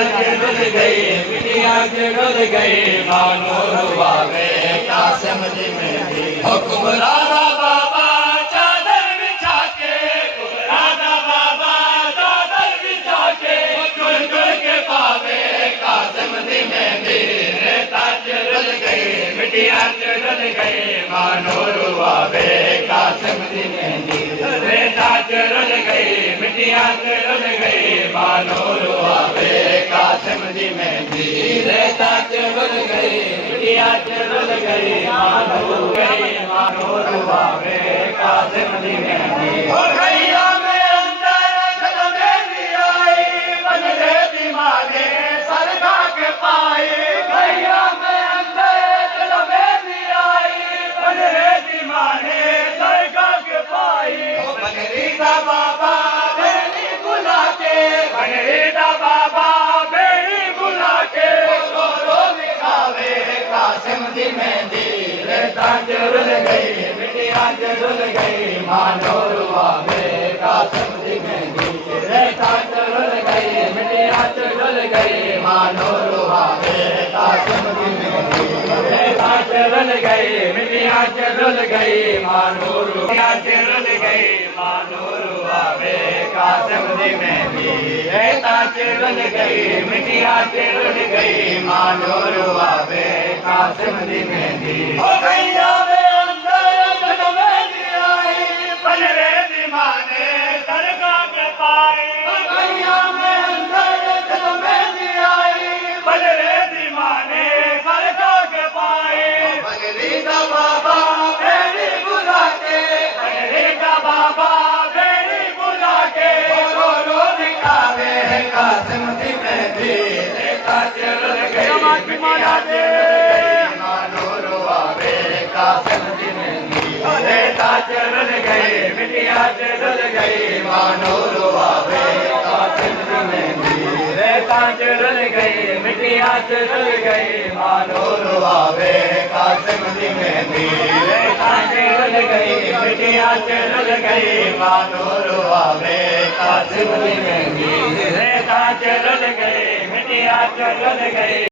Rule गई मिटिया के rule गई मानो रुआवे कासिम दी मेहंदी हुक्मराना बाबा चादर बिछा के हुक्मराना बाबा चादर बिछा के गुल गुल के पावे कासिम दी मेहंदी रेता च रुल गई मिटिया च रुल गई मानो रुआवे कासिम दी मेहंदी रेता च रुल गई मिटिया च रुल गई मानो रुआवे कासिम दी मेहंदी रेता च रुल गई मिटिया च रुल गई मानो रुआवे कासिम दी मेहंदी हो गैया में अंदर कदमे दी आई बंदे दी माने सरगा के पाए गैया में अंदर कदमे दी आई बंदे दी माने सरगा के पाई बनरी दा बाबा बेड़ी बुला के बनरी दा बाबा बेड़ी बुला के गोरो दिखावे कासिम दी मेहंदी रेता च रुल गई मिटिया च रुल गई मानो रुआवे कासिम दी मेहंदी रेता च रुल गई मिटिया च रुल गई मानो रुआवे कासिम दी मेहंदी रेता च रुल गई मिटिया च रुल गई मानो रुआवे च रुल गई मानो रुआवे कासिम दी मेहंदी रेता च रुल गई मिटिया च रुल गई मानो रुआवे कासिम दी मेहंदी हो गैया में अंदर कदमे दी आई बनरे दी माने सरगा के पाए हो गैया में अंदर कदमे दी आई बनरे दी माने सरगा के पाए बनरी दा बाबा बेड़ी बुला के बनरी दा बाबा बेड़ी बुला के रो दिखावे कासिम दी मेहंदी रेता च रुल गई मिटिया च मानो रुआवे कासिम दी मेहंदी रेता च रुल गई मिटिया च रुल गई मानो रुआवे कासिम दी मेहंदी रेता च रुल गई मिटिया च रुल गई मानो रुआवे कासिम दी मेहंदी रेता च रुल गई मिटिया च रुल गई मानो रुआवे कासिम दी मेहंदी रेता च रुल गई मिटिया च रुल गई।